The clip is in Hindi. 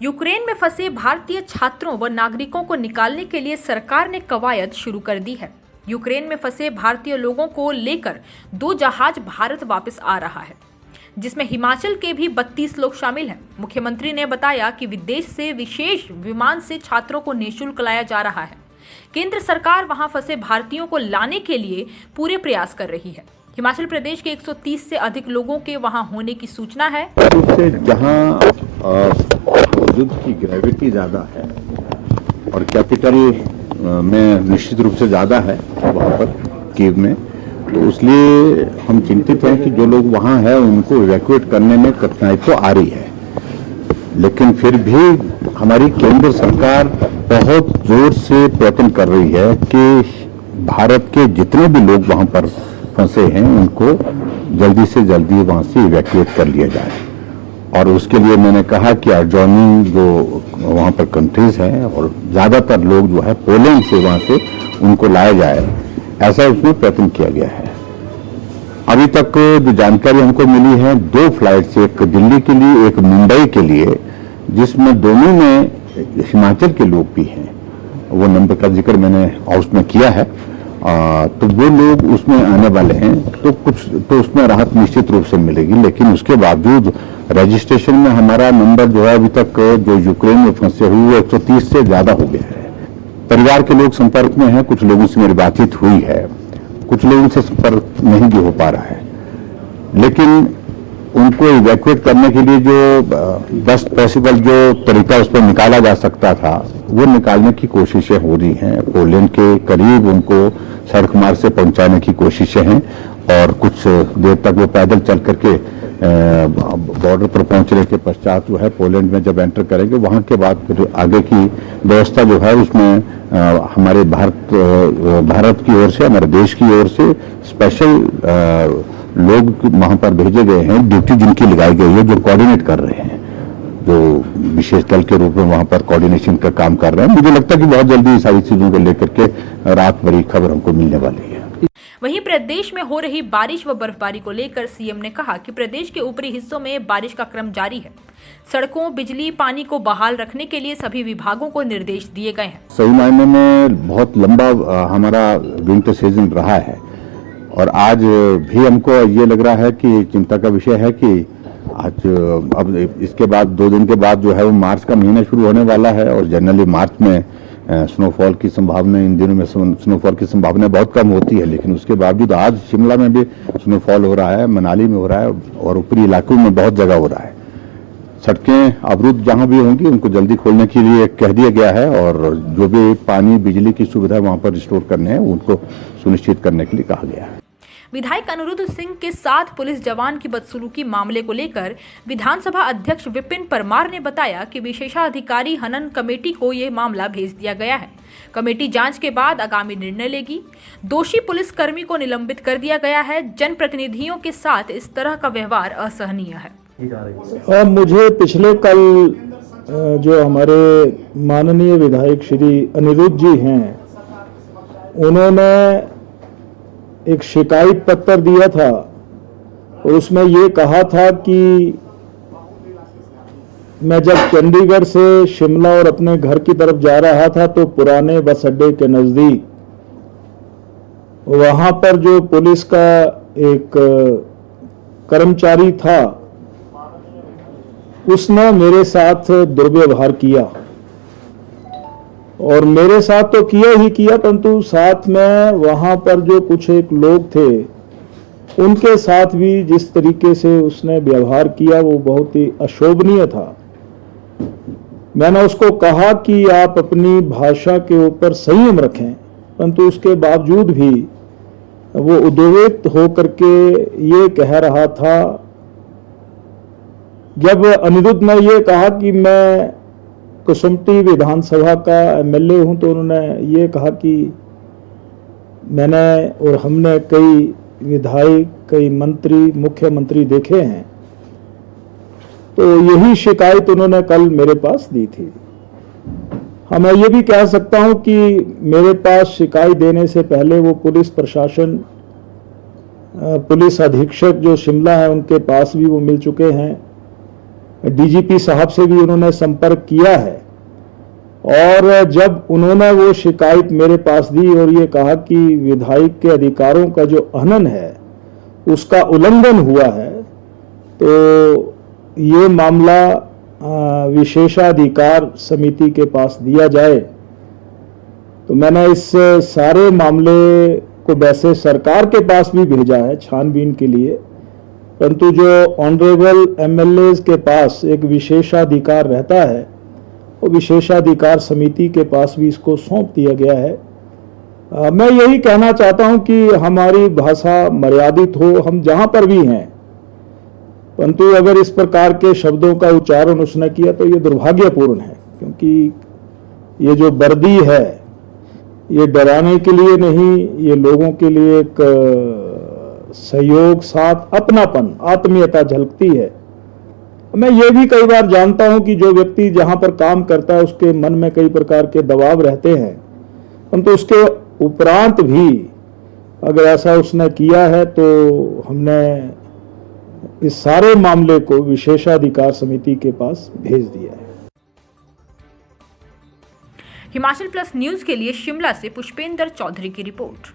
यूक्रेन में फंसे भारतीय छात्रों व नागरिकों को निकालने के लिए सरकार ने कवायद शुरू कर दी है। यूक्रेन में फंसे भारतीय लोगों को लेकर 2 जहाज भारत वापस आ रहा है, जिसमें हिमाचल के भी 32 लोग शामिल हैं। मुख्यमंत्री ने बताया कि विदेश से विशेष विमान से छात्रों को निःशुल्क लाया जा रहा है। केंद्र सरकार वहां फंसे भारतीयों को लाने के लिए पूरे प्रयास कर रही है। हिमाचल प्रदेश के 130 से अधिक लोगों के वहां होने की सूचना है। जहां युद्ध की ग्रेविटी ज़्यादा है और कैपिटल में निश्चित रूप से ज़्यादा है वहाँ पर कीव में, तो इसलिए हम चिंतित हैं कि जो लोग वहाँ हैं उनको इवैक्यूएट करने में कठिनाई तो आ रही है, लेकिन फिर भी हमारी केंद्र सरकार बहुत जोर से प्रयत्न कर रही है कि भारत के जितने भी लोग वहाँ पर फंसे हैं उनको जल्दी से जल्दी वहाँ से इवैक्यूएट कर लिया जाए। और उसके लिए मैंने कहा कि एडजॉइनिंग जो वहाँ पर कंट्रीज हैं और ज़्यादातर लोग जो है पोलैंड से वहाँ से उनको लाया जाए, ऐसा उसमें प्रयत्न किया गया है। अभी तक जो जानकारी हमको मिली है 2 फ्लाइट्स, एक दिल्ली के लिए एक मुंबई के लिए, जिसमें दोनों में हिमाचल के लोग भी हैं। वो नंबर का जिक्र मैंने हाउस में किया है। तो वो लोग उसमें आने वाले हैं, तो कुछ तो उसमें राहत निश्चित रूप से मिलेगी, लेकिन उसके बावजूद रजिस्ट्रेशन में हमारा नंबर जो है अभी तक जो यूक्रेन में फंसे हुए वो 130 से ज़्यादा हो गया है। परिवार के लोग संपर्क में हैं, कुछ लोगों से मेरी बातचीत हुई है, कुछ लोगों से संपर्क नहीं भी हो पा रहा है, लेकिन उनको इवैक्यूएट करने के लिए जो बेस्ट पॉसिबल जो तरीका उस पर निकाला जा सकता था वो निकालने की कोशिशें हो रही हैं। पोलैंड के करीब उनको सड़क मार्ग से पहुंचाने की कोशिशें हैं और कुछ देर तक वो पैदल चल करके बॉर्डर पर पहुंचने के पश्चात जो है पोलैंड में जब एंटर करेंगे, वहां के बाद फिर आगे की व्यवस्था जो है उसमें हमारे भारत की ओर से, हमारे देश की ओर से स्पेशल लोग वहां पर भेजे गए हैं, ड्यूटी जिनकी लगाई गई है, जो कोऑर्डिनेट कर रहे हैं, जो विशेष दल के रूप में वहां पर कोऑर्डिनेशन का काम कर रहे हैं। मुझे लगता है कि बहुत जल्दी सारी चीजों को लेकर के रात भरी खबर हमको मिलने वाली है। वहीं प्रदेश में हो रही बारिश व बर्फबारी को लेकर सीएम ने कहा कि प्रदेश के ऊपरी हिस्सों में बारिश का क्रम जारी है। सड़कों, बिजली, पानी को बहाल रखने के लिए सभी विभागों को निर्देश दिए गए हैं। सही मायने में बहुत लंबा हमारा विंटर सीजन रहा है और आज भी हमको ये लग रहा है कि चिंता का विषय है कि आज अब इसके बाद 2 दिन के बाद जो है वो मार्च का महीना शुरू होने वाला है और जनरली मार्च में स्नोफॉल की संभावना, इन दिनों में स्नोफॉल की संभावना बहुत कम होती है, लेकिन उसके बावजूद आज शिमला में भी स्नोफॉल हो रहा है, मनाली में हो रहा है और ऊपरी इलाकों में बहुत जगह हो रहा है। सड़कें अवरुद्ध जहां भी होंगी उनको जल्दी खोलने के लिए कह दिया गया है और जो भी पानी, बिजली की सुविधा वहां पर रिस्टोर करने हैं उनको सुनिश्चित करने के लिए कहा गया है। विधायक अनिरुद्ध सिंह के साथ पुलिस जवान की बदसलूकी मामले को लेकर विधानसभा अध्यक्ष विपिन परमार ने बताया कि विशेषाधिकारी हनन कमेटी को यह मामला भेज दिया गया है। कमेटी जांच के बाद आगामी निर्णय लेगी। दोषी पुलिसकर्मी को निलंबित कर दिया गया है। जनप्रतिनिधियों के साथ इस तरह का व्यवहार असहनीय है। मुझे पिछले कल जो हमारे माननीय विधायक श्री अनिरुद्ध जी हैं, उन्होंने एक शिकायत पत्र दिया था और उसमें ये कहा था कि मैं जब चंडीगढ़ से शिमला और अपने घर की तरफ जा रहा था तो पुराने बस अड्डे के नज़दीक वहाँ पर जो पुलिस का एक कर्मचारी था उसने मेरे साथ दुर्व्यवहार किया और मेरे साथ तो किया ही किया, परंतु साथ में वहां पर जो कुछ एक लोग थे उनके साथ भी जिस तरीके से उसने व्यवहार किया वो बहुत ही अशोभनीय था। मैंने उसको कहा कि आप अपनी भाषा के ऊपर संयम रखें, परंतु उसके बावजूद भी वो उद्वेलित होकर के ये कह रहा था। जब अनिरुद्ध ने ये कहा कि मैं कुसुम्पटी विधानसभा का एमएलए हूं, तो उन्होंने ये कहा कि मैंने और हमने कई विधायक, कई मंत्री, मुख्यमंत्री देखे हैं, तो यही शिकायत उन्होंने कल मेरे पास दी थी। हाँ, मैं ये भी कह सकता हूं कि मेरे पास शिकायत देने से पहले वो पुलिस प्रशासन, पुलिस अधीक्षक जो शिमला है उनके पास भी वो मिल चुके हैं। डीजीपी साहब से भी उन्होंने संपर्क किया है। और जब उन्होंने वो शिकायत मेरे पास दी और ये कहा कि विधायक के अधिकारों का जो हनन है उसका उल्लंघन हुआ है, तो ये मामला विशेषाधिकार समिति के पास दिया जाए। तो मैंने इस सारे मामले को वैसे सरकार के पास भी भेजा है छानबीन के लिए, परंतु जो ऑनरेबल एमएलए के पास एक विशेषाधिकार रहता है, वो विशेषाधिकार समिति के पास भी इसको सौंप दिया गया है। मैं यही कहना चाहता हूं कि हमारी भाषा मर्यादित हो, हम जहां पर भी हैं, परंतु अगर इस प्रकार के शब्दों का उच्चारण उसने किया तो ये दुर्भाग्यपूर्ण है, क्योंकि ये जो वर्दी है ये डराने के लिए नहीं, ये लोगों के लिए एक सहयोग, साथ, अपनापन, आत्मीयता झलकती है। मैं ये भी कई बार जानता हूं कि जो व्यक्ति जहां पर काम करता है उसके मन में कई प्रकार के दबाव रहते हैं, परंतु उसके उपरांत भी अगर ऐसा उसने किया है तो हमने इस सारे मामले को विशेषाधिकार समिति के पास भेज दिया है। हिमाचल प्लस न्यूज के लिए शिमला से पुष्पेंद्र चौधरी की रिपोर्ट।